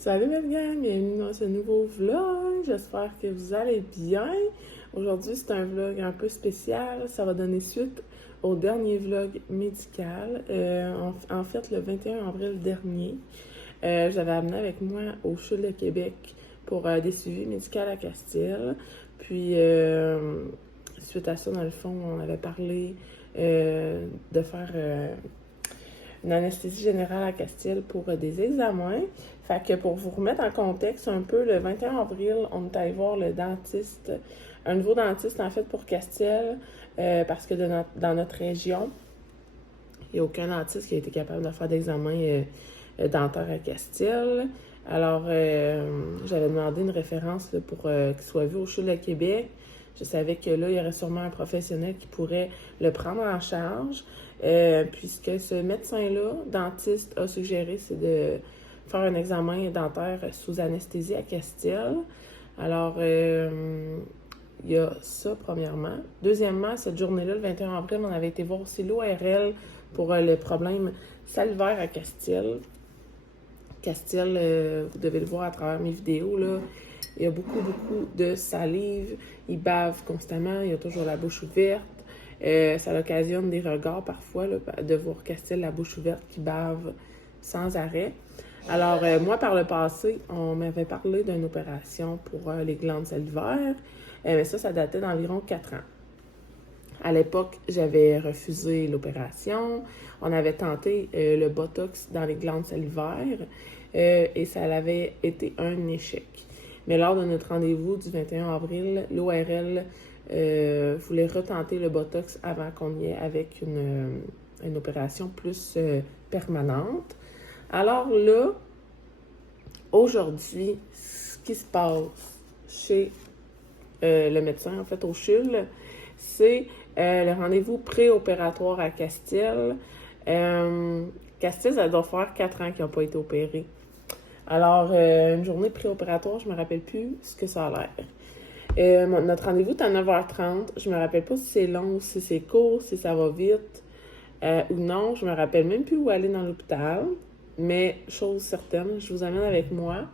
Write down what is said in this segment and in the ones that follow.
Salut mes gang, bienvenue dans ce nouveau vlog, j'espère que vous allez bien. Aujourd'hui c'est un vlog un peu spécial, ça va donner suite au dernier vlog médical. En fait le 21 avril dernier, j'avais amené avec moi au CHUL de Québec pour des suivis médicaux à Castille. Puis suite à ça, dans le fond, on avait parlé de faire une anesthésie générale à Castille pour des examens. Fait que pour vous remettre en contexte un peu, le 21 avril, on est allé voir le dentiste, un nouveau dentiste en fait pour Castille, parce que dans notre région, il n'y a aucun dentiste qui a été capable de faire d'examen dentaire à Castille. Alors, j'avais demandé une référence là, pour qu'il soit vu au CHUL de Québec. Je savais que là, il y aurait sûrement un professionnel qui pourrait le prendre en charge, puisque ce médecin-là, dentiste, a suggéré, c'est de faire un examen dentaire sous anesthésie à Castille. Alors, il y a ça, premièrement. Deuxièmement, cette journée-là, le 21 avril, on avait été voir aussi l'ORL pour le problème salivaire à Castille. Castille, vous devez le voir à travers mes vidéos, là. Il y a beaucoup de salive. Il bave constamment. Il a toujours la bouche ouverte. Ça occasionne des regards parfois, là, de voir Castille la bouche ouverte qui bave sans arrêt. Alors, moi, par le passé, on m'avait parlé d'une opération pour les glandes salivaires. Mais ça datait d'environ 4 ans. À l'époque, j'avais refusé l'opération. On avait tenté le Botox dans les glandes salivaires et ça avait été un échec. Mais lors de notre rendez-vous du 21 avril, l'ORL voulait retenter le Botox avant qu'on y ait avec une opération plus permanente. Alors là, aujourd'hui, ce qui se passe chez le médecin, en fait, au CHUL, c'est le rendez-vous préopératoire à Castille. Castille, ça doit faire 4 ans qu'ils n'ont pas été opérés. Alors, une journée préopératoire, je ne me rappelle plus ce que ça a l'air. Notre rendez-vous est à 9h30. Je ne me rappelle pas si c'est long ou si c'est court, si ça va vite ou non. Je ne me rappelle même plus où aller dans l'hôpital. Mais, chose certaine, je vous amène avec moi.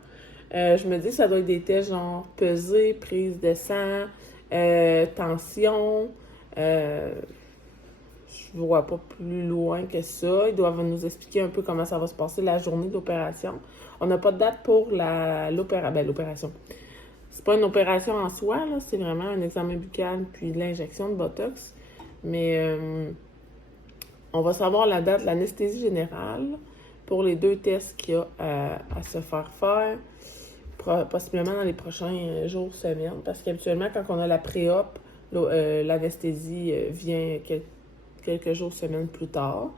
Je me dis que ça doit être des tests genre pesée, prise de sang, tension. Je vois pas plus loin que ça. Ils doivent nous expliquer un peu comment ça va se passer la journée de l'opération. On n'a pas de date pour l'opération. C'est pas une opération en soi, là, c'est vraiment un examen buccal puis de l'injection de Botox. Mais on va savoir la date de l'anesthésie générale pour les 2 tests qu'il y a à se faire possiblement dans les prochains jours, semaines. Parce qu'habituellement, quand on a la pré-op, l'anesthésie vient quelques jours, semaines plus tard.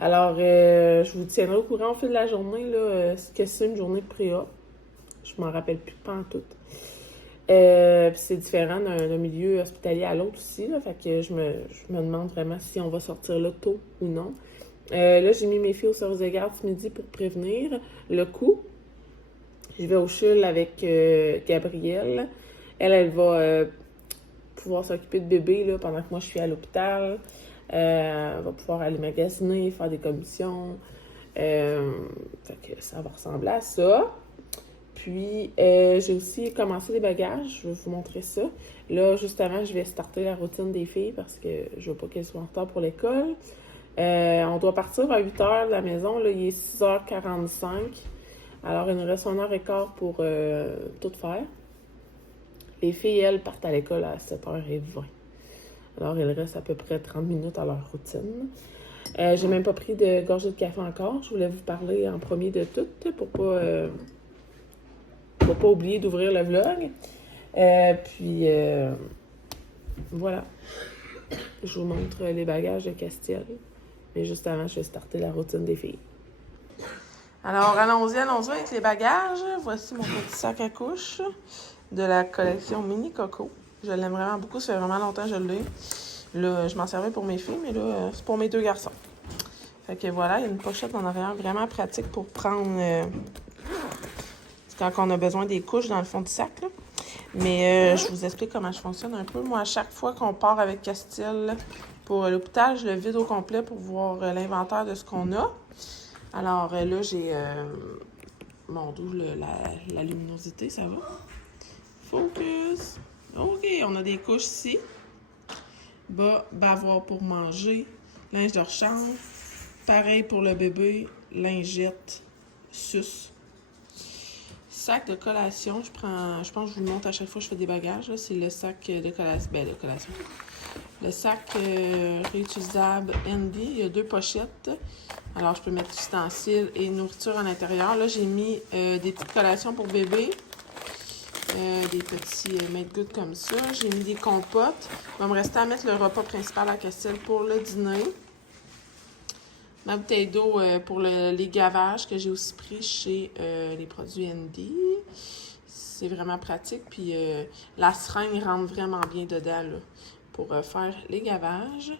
Alors, je vous tiendrai au courant au fil de la journée, là, ce que c'est une journée de pré-op. Je m'en rappelle plus pantoute. C'est différent d'un milieu hospitalier à l'autre aussi, là, fait que je me demande vraiment si on va sortir là tôt ou non. Là, j'ai mis mes filles au service de garde ce midi pour prévenir le coup. Je vais au CHUL avec Gabrielle. Elle va pouvoir s'occuper de bébé là, pendant que moi je suis à l'hôpital. Elle va pouvoir aller magasiner, faire des commissions. Fait que ça va ressembler à ça. Puis, j'ai aussi commencé des bagages. Je vais vous montrer ça. Là, juste avant, je vais starter la routine des filles parce que je veux pas qu'elles soient en retard pour l'école. On doit partir à 8h de la maison. Là, il est 6h45. Alors, il nous reste 1h15 pour tout faire. Les filles, elles, partent à l'école à 7h20. Alors, il reste à peu près 30 minutes à leur routine. J'ai même pas pris de gorgée de café encore. Je voulais vous parler en premier de tout pour pas oublier d'ouvrir le vlog. Puis, voilà. Je vous montre les bagages de Castille. Mais juste avant, je vais starter la routine des filles. Alors, allons-y avec les bagages. Voici mon petit sac à couche de la collection Mini Coco. Je l'aime vraiment beaucoup. Ça fait vraiment longtemps que je l'ai. Là, je m'en servais pour mes filles, mais là, c'est pour mes 2 garçons. Fait que voilà, il y a une pochette en arrière vraiment pratique pour prendre... quand on a besoin des couches dans le fond du sac, là. Mais je vous explique comment je fonctionne un peu. Moi, à chaque fois qu'on part avec Castille pour l'hôpital, je le vide au complet pour voir l'inventaire de ce qu'on a. Alors là, j'ai Bon, d'où la luminosité, ça va? Focus! OK, on a des couches ici. Bas, bavoir pour manger, linge de rechange. Pareil pour le bébé, lingette, suce. Sac de collation, je pense que je vous le montre à chaque fois que je fais des bagages. C'est le sac de collation. Ben, de collation. Le sac réutilisable Andy, il y a 2 pochettes. Alors, je peux mettre ustensiles et nourriture à l'intérieur. Là, j'ai mis des petites collations pour bébé. Des petits made-good comme ça. J'ai mis des compotes. Il va me rester à mettre le repas principal à Castille pour le dîner. Ma bouteille d'eau pour les gavages que j'ai aussi pris chez les produits Andy. C'est vraiment pratique. Puis la seringue rentre vraiment bien dedans là, pour faire les gavages.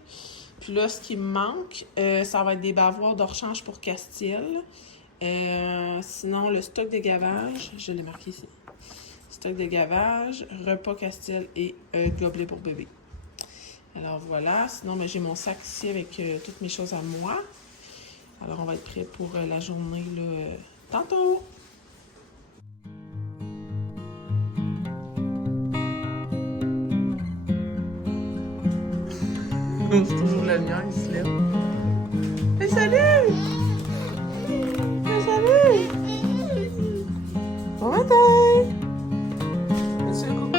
Puis là, ce qui me manque, ça va être des bavoirs de rechange pour Castille. Sinon, le stock de gavage, je l'ai marqué ici. Stock de gavage, repas Castille et gobelet pour bébé. Alors voilà. Sinon, ben, j'ai mon sac ici avec toutes mes choses à moi. Alors, on va être prêt pour la journée là, tantôt. C'est toujours la lumière qui se lève. Hey, salut! Hey, salut! Bon matin! Monsieur Coucou!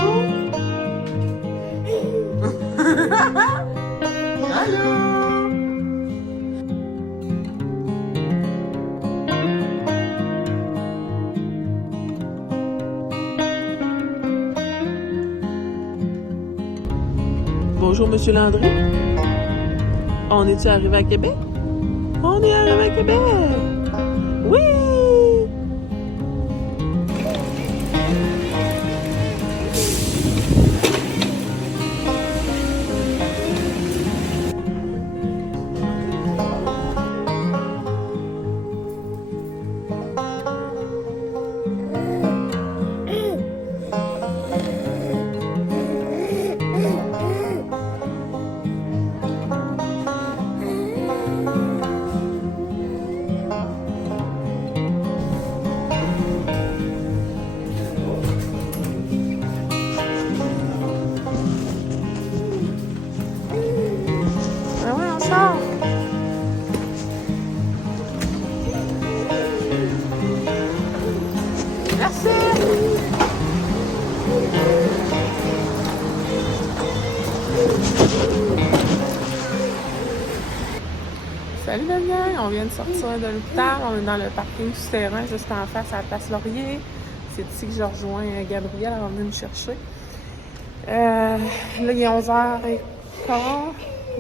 Allô! Bonjour, Monsieur Landry. On est-tu arrivé à Québec? On est arrivé à Québec! Oui! Ben ouais, on sort! Merci! Salut la gang! On vient de sortir de l'hôpital. On est dans le parking souterrain juste en face à la place Laurier. C'est ici que je rejoins Gabrielle. Elle va venir me chercher. Là, il est 11h15.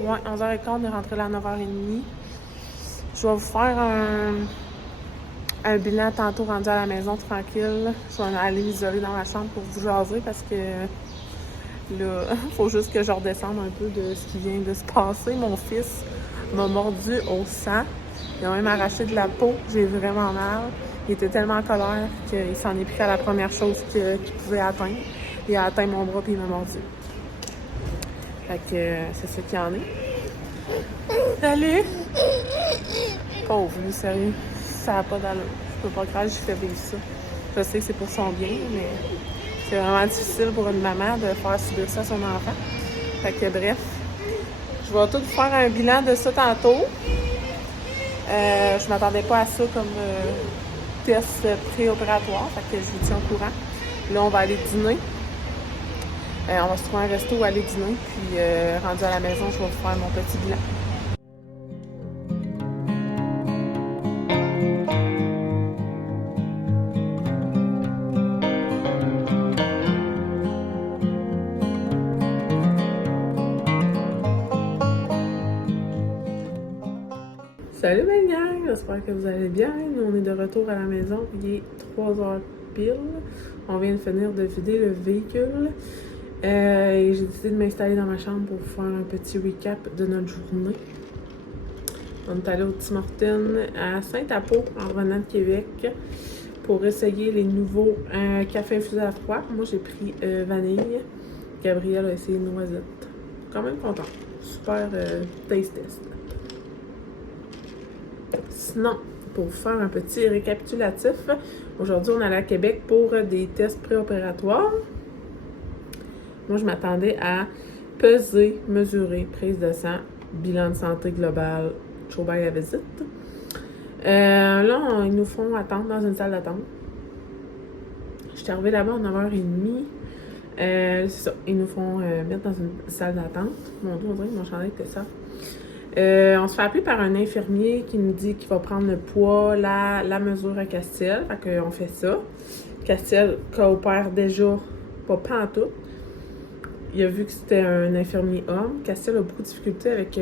Ouais, 11h15. On est rentré là à 9h30. Je vais vous faire un bilan tantôt rendu à la maison tranquille. Je vais aller m'isoler dans ma chambre pour vous jaser parce que là, il faut juste que je redescende un peu de ce qui vient de se passer. Mon fils m'a mordu au sang. Il a même arraché de la peau. J'ai vraiment mal. Il était tellement en colère qu'il s'en est pris à la première chose qu'il pouvait atteindre. Il a atteint mon bras puis il m'a mordu. Fait que c'est ça qu'il y en est. Salut! Pauvre, lui, sérieux. Ça n'a pas d'allure. Je peux pas croire que j'ai fait vivre ça. Je sais que c'est pour son bien, mais c'est vraiment difficile pour une maman de faire subir ça à son enfant. Fait que bref, je vais tout faire un bilan de ça tantôt. Je m'attendais pas à ça comme test préopératoire. Fait que je vous tiens au courant. Là, on va aller dîner. On va se trouver un resto où aller dîner. Puis rendu à la maison, je vais vous faire mon petit bilan. Salut belle gang, j'espère que vous allez bien. Nous, on est de retour à la maison. Il est 3h pile. On vient de finir de vider le véhicule. Et j'ai décidé de m'installer dans ma chambre pour vous faire un petit recap de notre journée. On est allé au Tim Hortons à Saint-Apo en revenant de Québec pour essayer les nouveaux cafés infusés à froid. Moi, j'ai pris vanille. Gabrielle a essayé noisette. Quand même content. Super taste test. Sinon, pour vous faire un petit récapitulatif, aujourd'hui, on allait à Québec pour des tests préopératoires. Moi, je m'attendais à peser, mesurer, prise de sang, bilan de santé global, show by a visit. Là, ils nous font attendre dans une salle d'attente. Je suis arrivée là-bas à 9h30. C'est ça, ils nous font mettre dans une salle d'attente. Mon Dieu, on dirait que mon chandail était ça. On se fait appeler par un infirmier qui nous dit qu'il va prendre le poids, la mesure à Castiel. Fait qu'on fait ça. Castiel coopère déjà pas pantoute. Il a vu que c'était un infirmier homme. Castiel a beaucoup de difficultés avec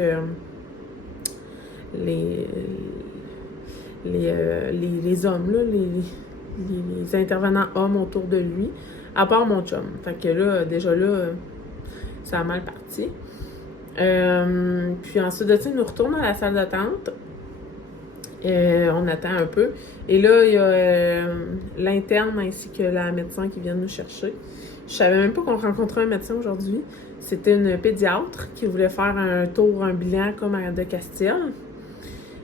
les hommes, là, les intervenants hommes autour de lui, à part mon chum. Fait que là, déjà là, ça a mal parti. Puis ensuite de ça, il nous retourne à la salle d'attente. On attend un peu. Et là, il y a l'interne ainsi que la médecin qui vient nous chercher. Je savais même pas qu'on rencontrait un médecin aujourd'hui. C'était une pédiatre qui voulait faire un tour, un bilan comme de Castiel.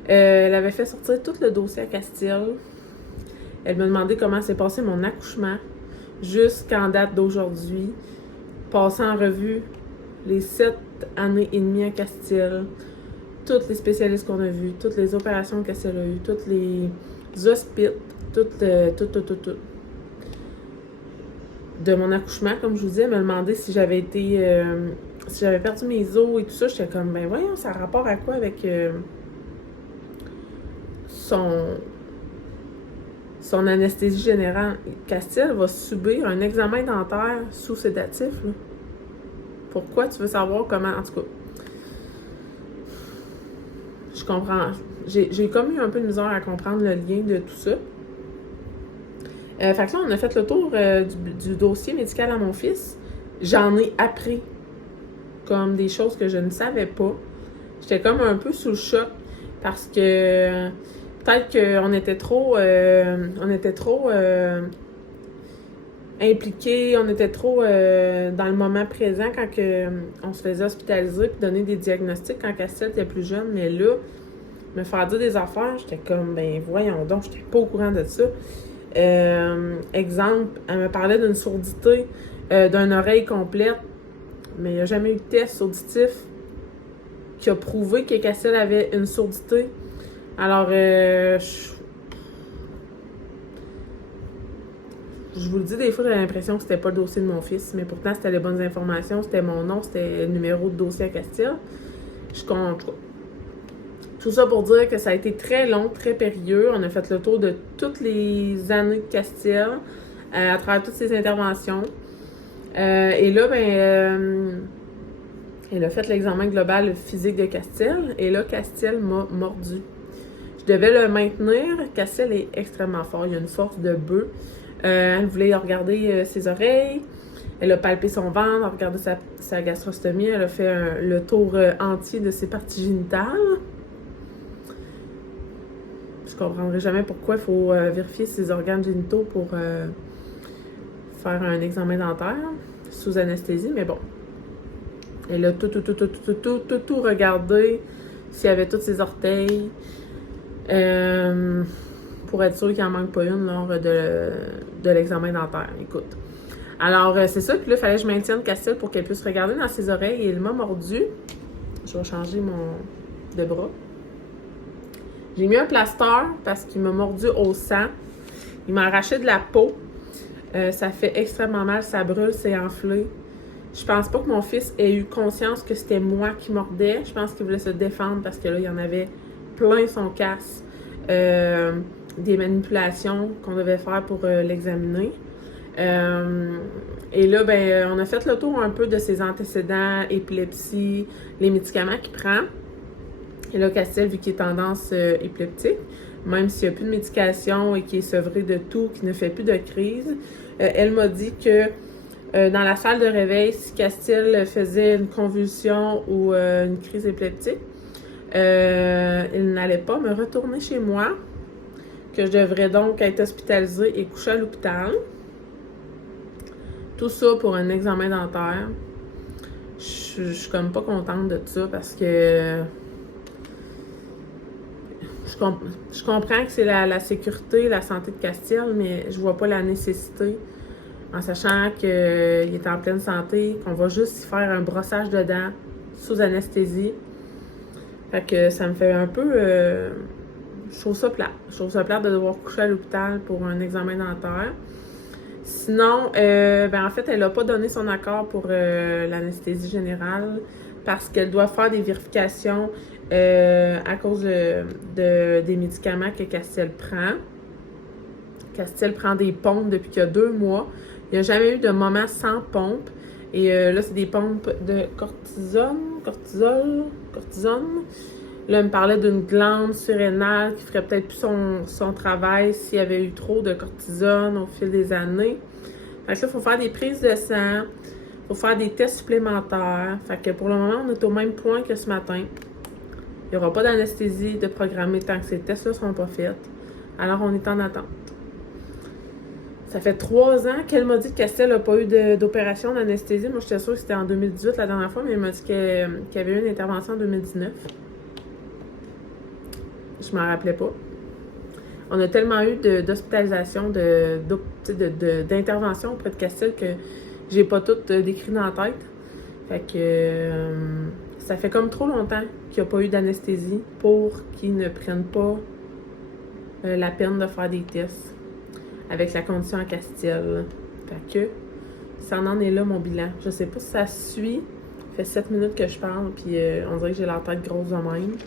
Elle avait fait sortir tout le dossier à Castiel. Elle m'a demandé comment s'est passé mon accouchement jusqu'en date d'aujourd'hui. Passant en revue les 7 années et demie à Castiel, tous les spécialistes qu'on a vus, toutes les opérations que Castiel a eues, tous les hospices, tout. De mon accouchement, comme je vous dis, elle m'a demandé si j'avais été... si j'avais perdu mes os et tout ça. J'étais comme, ben voyons, ça a rapport à quoi avec son anesthésie générale. Castiel va subir un examen dentaire sous sédatif, là. Pourquoi tu veux savoir comment... En tout cas, je comprends. J'ai comme eu un peu de misère à comprendre le lien de tout ça. Fait que là, on a fait le tour du dossier médical à mon fils. J'en ai appris comme des choses que je ne savais pas. J'étais comme un peu sous le choc parce que peut-être qu'on était trop... impliqués, on était trop dans le moment présent quand on se faisait hospitaliser puis donner des diagnostics quand Castiel était plus jeune. Mais là, me faire dire des affaires, j'étais comme, ben voyons donc, j'étais pas au courant de ça. Exemple, elle me parlait d'une sourdité d'une oreille complète, mais il n'y a jamais eu de test auditif qui a prouvé que Castiel avait une sourdité. Alors, je vous le dis, des fois, j'ai l'impression que c'était pas le dossier de mon fils, mais pourtant, c'était les bonnes informations, c'était mon nom, c'était le numéro de dossier à Castiel. Je compte. Tout ça pour dire que ça a été très long, très périlleux. On a fait le tour de toutes les années de Castiel, à travers toutes ses interventions. Et là, elle a fait l'examen global physique de Castiel, et là, Castiel m'a mordu. Je devais le maintenir. Castiel est extrêmement fort, il a une force de bœuf. Elle voulait regarder ses oreilles, elle a palpé son ventre, elle a regardé sa gastrostomie, elle a fait le tour entier de ses parties génitales. Je comprendrai jamais pourquoi il faut vérifier ses organes génitaux pour faire un examen dentaire sous anesthésie, mais bon. Elle a tout regardé, s'il y avait tous ses orteils, pour être sûr qu'il n'en manque pas une lors de l'examen dentaire. Écoute. Alors, c'est ça. Puis là, il fallait que je maintienne Castiel pour qu'elle puisse regarder dans ses oreilles. Et il m'a mordu. Je vais changer de bras. J'ai mis un plaster parce qu'il m'a mordu au sang. Il m'a arraché de la peau. Ça fait extrêmement mal. Ça brûle, c'est enflé. Je pense pas que mon fils ait eu conscience que c'était moi qui mordais. Je pense qu'il voulait se défendre parce que là, il y en avait plein son casse. Des manipulations qu'on devait faire pour l'examiner. Et là, on a fait le tour un peu de ses antécédents, épilepsie, les médicaments qu'il prend. Et là, Castiel, vu qu'il est tendance épileptique, même s'il n'y a plus de médication et qu'il est sevré de tout, qu'il ne fait plus de crise, elle m'a dit que dans la salle de réveil, si Castiel faisait une convulsion ou une crise épileptique, il n'allait pas me retourner chez moi, que je devrais donc être hospitalisée et couchée à l'hôpital. Tout ça pour un examen dentaire. Je suis comme pas contente de ça parce que je comprends que c'est la sécurité, la santé de Castiel, mais je vois pas la nécessité, en sachant qu'il est en pleine santé, qu'on va juste y faire un brossage de dents sous anesthésie. Fait que ça me fait un peu... je trouve ça plate. Je trouve ça plate de devoir coucher à l'hôpital pour un examen dentaire. Sinon, en fait, elle n'a pas donné son accord pour l'anesthésie générale parce qu'elle doit faire des vérifications à cause des médicaments que Castiel prend. Castiel prend des pompes depuis qu'il y a 2 mois. Il n'y a jamais eu de moment sans pompe. Et là, c'est des pompes de cortisone. Là, il me parlait d'une glande surrénale qui ferait peut-être plus son travail s'il y avait eu trop de cortisone au fil des années. Fait que là, il faut faire des prises de sang, il faut faire des tests supplémentaires. Fait que pour le moment, on est au même point que ce matin. Il n'y aura pas d'anesthésie de programmer tant que ces tests-là ne seront pas faits. Alors, on est en attente. Ça fait 3 ans qu'elle m'a dit que Castiel n'a pas eu d'opération d'anesthésie. Moi, j'étais sûre que c'était en 2018 la dernière fois, mais elle m'a dit qu'il y avait eu une intervention en 2019. Je m'en rappelais pas. On a tellement eu d'hospitalisation, d'intervention auprès de Castiel que j'ai pas tout décrit dans la tête. Fait que ça fait comme trop longtemps qu'il n'y a pas eu d'anesthésie pour qu'ils ne prennent pas la peine de faire des tests avec la condition à Castiel. Fait que ça en est là mon bilan. Je sais pas si ça suit. Ça fait 7 minutes que je parle, puis on dirait que j'ai la tête grosse de même.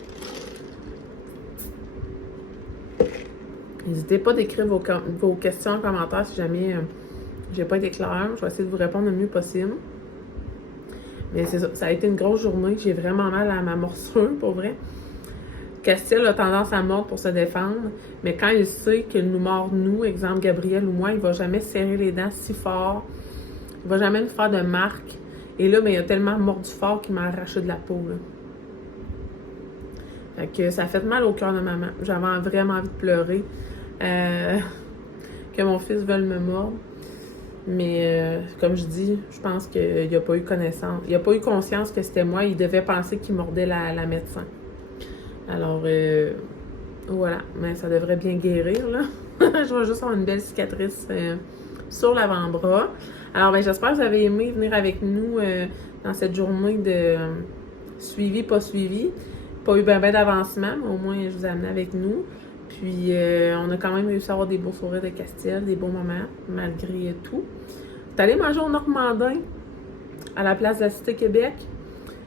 N'hésitez pas d'écrire vos questions en commentaire si jamais j'ai pas été claire. Je vais essayer de vous répondre le mieux possible. Mais c'est ça, ça a été une grosse journée. J'ai vraiment mal à ma morsure, pour vrai. Castiel a tendance à mordre pour se défendre, mais quand il sait qu'il nous mord, nous, exemple Gabriel ou moi, il va jamais serrer les dents si fort. Il va jamais nous faire de marque. Et là, il a tellement mordu fort qu'il m'a arraché de la peau, là. Fait que ça a fait mal au cœur de maman. J'avais vraiment envie de pleurer. Que mon fils veuille me mordre. Mais comme je dis, je pense qu'il n'a pas eu connaissance. Il n'a pas eu conscience que c'était moi. Il devait penser qu'il mordait la médecin. Alors, voilà. Mais ça devrait bien guérir, là. Je vais juste avoir une belle cicatrice sur l'avant-bras. Alors, j'espère que vous avez aimé venir avec nous dans cette journée de suivi, pas suivi. Pas eu bien d'avancement, mais au moins, je vous ai amené avec nous. Puis, on a quand même réussi à avoir des beaux sourires de Castiel, des beaux moments, malgré tout. Vous allez manger au Normandin, à la place de la Cité Québec.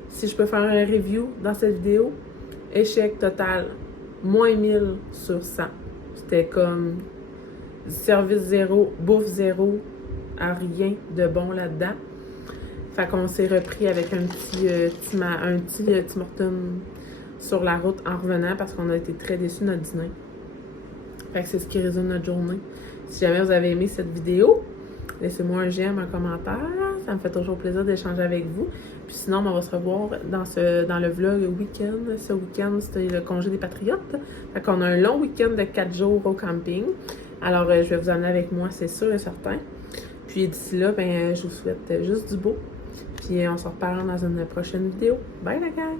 Si je peux faire un review dans cette vidéo, échec total, moins 1000 sur 100. C'était comme service zéro, bouffe zéro, à rien de bon là-dedans. Fait qu'on s'est repris avec un petit Tim Hortons sur la route en revenant parce qu'on a été très déçus de notre dîner. Fait que c'est ce qui résume notre journée. Si jamais vous avez aimé cette vidéo, laissez-moi un j'aime, un commentaire. Ça me fait toujours plaisir d'échanger avec vous. Puis sinon, on va se revoir dans le vlog week-end. Ce week-end, c'était le congé des Patriotes. Fait qu'on a un long week-end de 4 jours au camping. Alors, je vais vous emmener avec moi, c'est sûr et certain. Puis d'ici là, je vous souhaite juste du beau. Puis on se reparle dans une prochaine vidéo. Bye la gang!